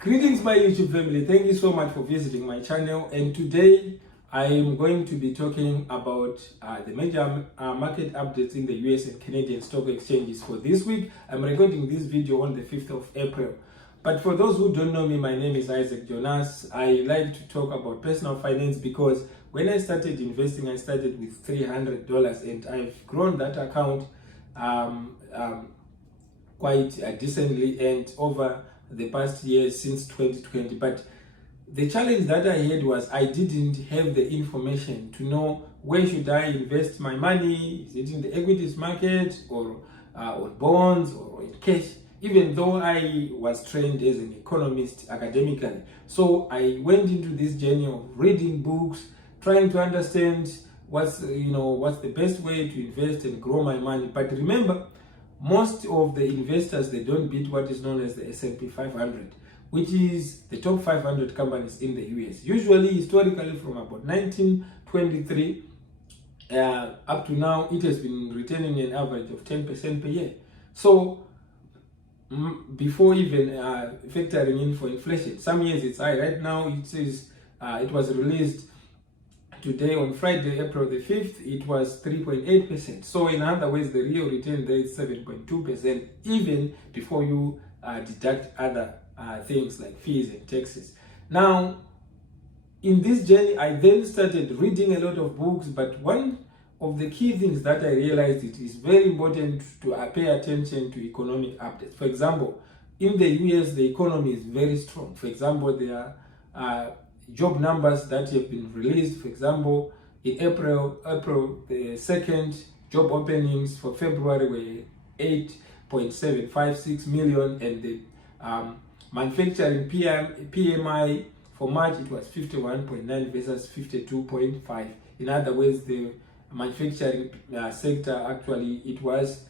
Greetings my YouTube family, thank you so much for visiting my channel, and today I am going to be talking about the major market updates in the US and Canadian stock exchanges for this week. I'm recording this video on the 5th of April. But for those who don't know me, my name is Isaac Jonas. I like to talk about personal finance because when I started investing, I started with $300 and I've grown that account quite decently and over the past years since 2020. But the challenge that I had was I didn't have the information to know where should I invest my money. Is it in the equities market or on bonds or in cash, even though I was trained as an economist academically. So I went into this journey of reading books, trying to understand what's the best way to invest and grow my money. But remember, most of the investors, they don't beat what is known as the S&P 500, which is the top 500 companies in the US. Usually, historically, from about 1923 up to now, it has been returning an average of 10% per year. So before even factoring in for inflation, some years it's high. Right now, it says it was released today on Friday, April the 5th, it was 3.8%. So in other words, the real return there is 7.2%, even before you deduct other things like fees and taxes. Now, in this journey, I then started reading a lot of books, but one of the key things that I realized, it is very important to pay attention to economic updates. For example, in the US, the economy is very strong. For example, there are job numbers that have been released. For example, in April the 2nd, job openings for February were 8.756 million, and the manufacturing PMI for March, it was 51.9 versus 52.5. In other words, the manufacturing sector, actually, it was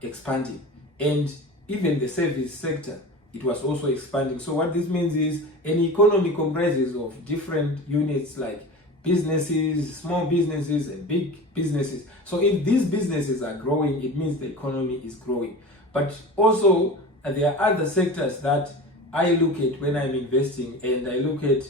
expanding, and even the service sector, it was also expanding. So what this means is an economy comprises of different units like businesses, small businesses and big businesses. So if these businesses are growing, it means the economy is growing. But also there are other sectors that I look at when I'm investing, and I look at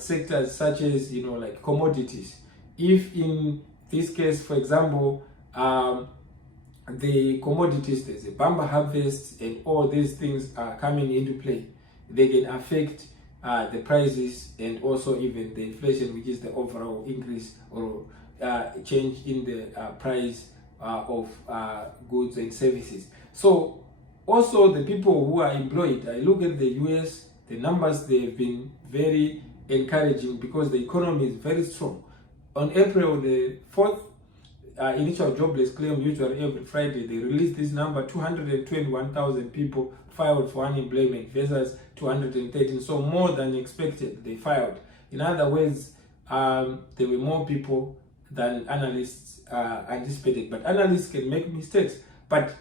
sectors such as like commodities. If in this case, for example, the commodities, there's a bumper harvest and all these things are coming into play, they can affect the prices and also even the inflation, which is the overall increase or change in the price of goods and services. So also the people who are employed, I look at the US, the numbers, they've been very encouraging because the economy is very strong. On April the 4th, initial jobless claim, usually every Friday, they release this number: 221,000 people filed for unemployment versus 213, so more than expected they filed. In other words, there were more people than analysts anticipated, but analysts can make mistakes. But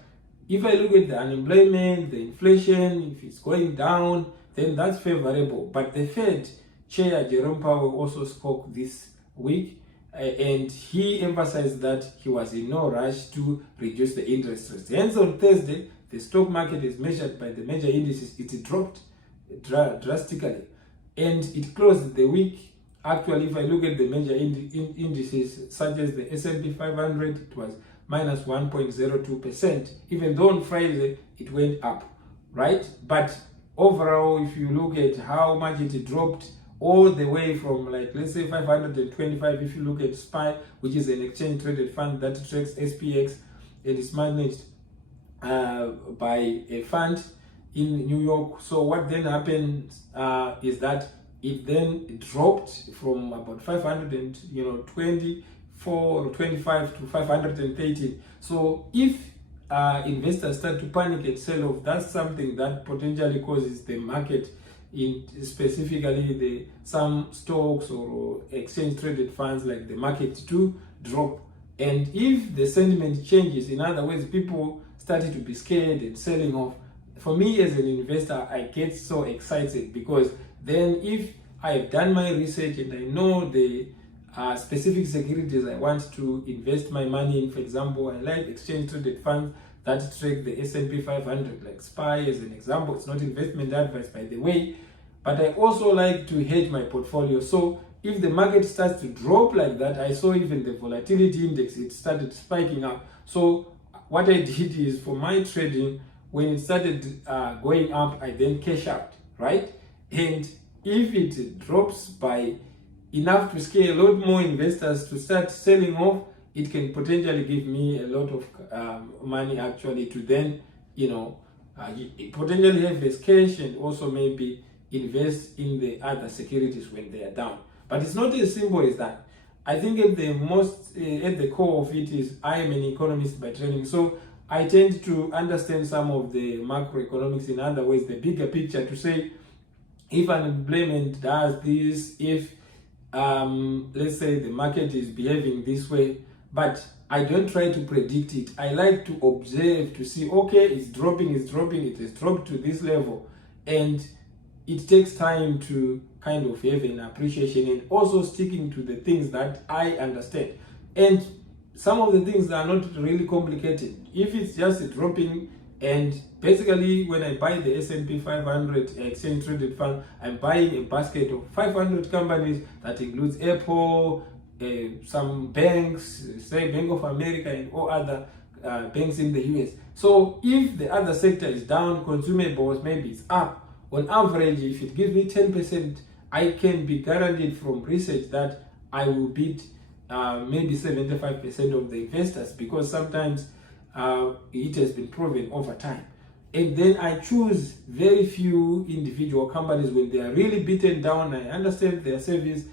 if I look at the unemployment, the inflation, if it's going down, then that's favorable. But the Fed Chair Jerome Powell also spoke this week, and he emphasized that he was in no rush to reduce the interest rates. Hence, on Thursday, the stock market is measured by the major indices. It dropped drastically, and it closed the week. Actually, if I look at the major indices, such as the S&P 500, it was minus 1.02%, even though on Friday it went up, right? But overall, if you look at how much it dropped, all the way from, like, let's say 525, if you look at SPY, which is an exchange traded fund that tracks SPX and is managed by a fund in New York. So what then happened is that it then dropped from about 524 or 25 to 530. So if investors start to panic and sell off, that's something that potentially causes the market, in specifically some stocks or exchange traded funds like the market, to drop. And if the sentiment changes, in other words, people started to be scared and selling off, for me as an investor, I get so excited, because then if I've done my research and I know the specific securities I want to invest my money in, for example, I like exchange traded funds that track the S&P 500, like SPY as an example. It's not investment advice, by the way, but I also like to hedge my portfolio. So if the market starts to drop like that, I saw even the volatility index, it started spiking up. So what I did is, for my trading, when it started going up, I then cash out, right? And if it drops by enough to scare a lot more investors to start selling off, it can potentially give me a lot of money actually to then, potentially have as cash and also maybe invest in the other securities when they are down. But it's not as simple as that. I think at the core of it is, I am an economist by training, so I tend to understand some of the macroeconomics, in other ways, the bigger picture, to say if unemployment does this, if let's say the market is behaving this way, but I don't try to predict it. I like to observe to see, okay, it's dropping, it has dropped to this level, and it takes time to kind of have an appreciation, and also sticking to the things that I understand. And some of the things are not really complicated. If it's just dropping, and basically when I buy the S&P 500 exchange traded fund, I'm buying a basket of 500 companies that includes Apple, some banks, say Bank of America, and all other banks in the US. So if the other sector is down, consumables maybe it's up, on average, if it gives me 10%, I can be guaranteed from research that I will beat maybe 75% of the investors, because sometimes it has been proven over time. And then I choose very few individual companies when they are really beaten down. I understand their service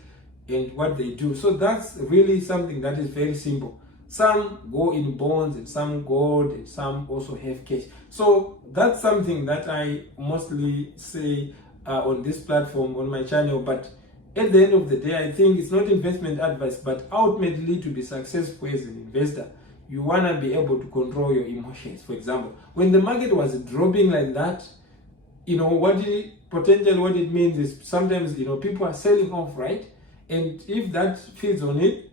and what they do. So that's really something that is very simple. Some go in bonds, and some gold, and some also have cash. So that's something that I mostly say on this platform, on my channel. But at the end of the day, I think it's not investment advice, but ultimately, to be successful as an investor, you want to be able to control your emotions. For example, when the market was dropping like that, what it means is, sometimes, people are selling off, right? And if that feeds on it,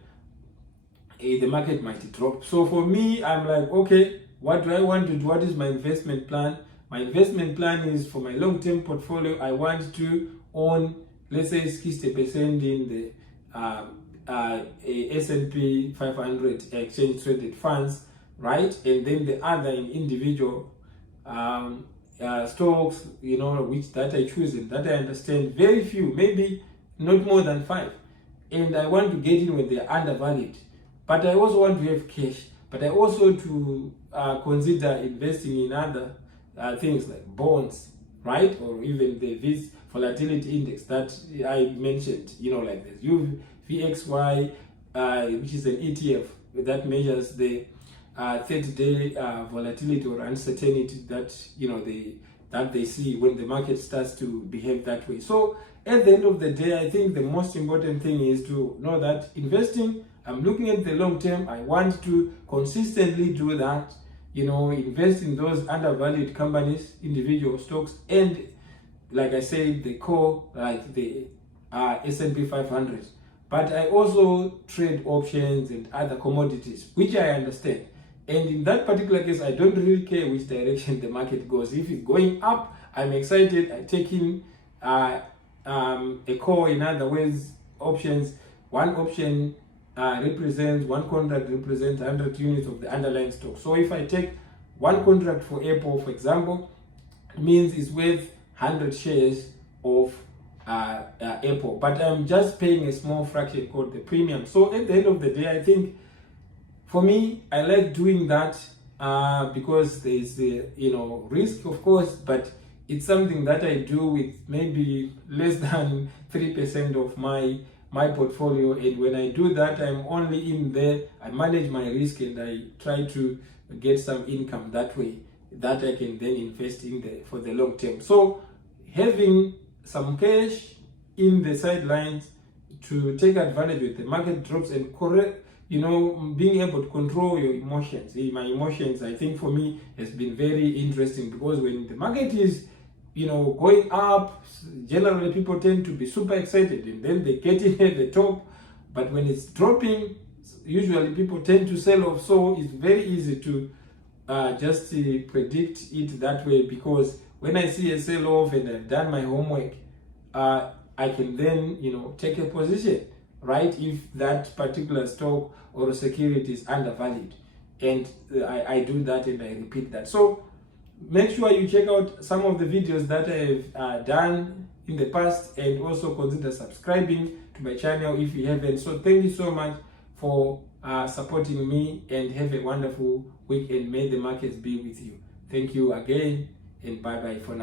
the market might drop. So for me, I'm like, okay, what do I want to do? What is my investment plan? My investment plan is, for my long-term portfolio, I want to own, let's say, 60% in the S&P 500 exchange traded funds, right? And then the other in individual stocks, which that I choose and that I understand. Very few, maybe not more than 5. And I want to get in when they are undervalued. But I also want to have cash. But I also to consider investing in other things like bonds, right? Or even the volatility index that I mentioned, like the VXY, which is an ETF that measures the 30-day volatility or uncertainty that they see when the market starts to behave that way. So at the end of the day, I think the most important thing is to know that investing, I'm looking at the long term. I want to consistently do that, invest in those undervalued companies, individual stocks, and like I said, the core, like the S&P 500. But I also trade options and other commodities, which I understand. And in that particular case, I don't really care which direction the market goes. If it's going up, I'm excited. I take in a core, in other ways, options. One option one contract represents 100 units of the underlying stock. So if I take one contract for Apple, for example, it means it's worth 100 shares of Apple, but I'm just paying a small fraction called the premium. So at the end of the day, I think for me, I like doing that because there's the risk, of course, but it's something that I do with maybe less than 3% of my portfolio. And when I do that, I'm only in there, I manage my risk, and I try to get some income that way that I can then invest in for the long term. So having some cash in the sidelines to take advantage when the market drops, and being able to control your emotions. My emotions, I think for me, has been very interesting, because when the market is going up, generally people tend to be super excited, and then they get in at the top. But when it's dropping, usually people tend to sell off. So it's very easy to just predict it that way, because when I see a sell-off and I've done my homework, I can then, take a position, right? If that particular stock or security is undervalued, and I do that and I repeat that. So make sure you check out some of the videos that I've done in the past, and also consider subscribing to my channel if you haven't. So thank you so much for supporting me, and have a wonderful week, and may the markets be with you. Thank you again, and bye bye for now.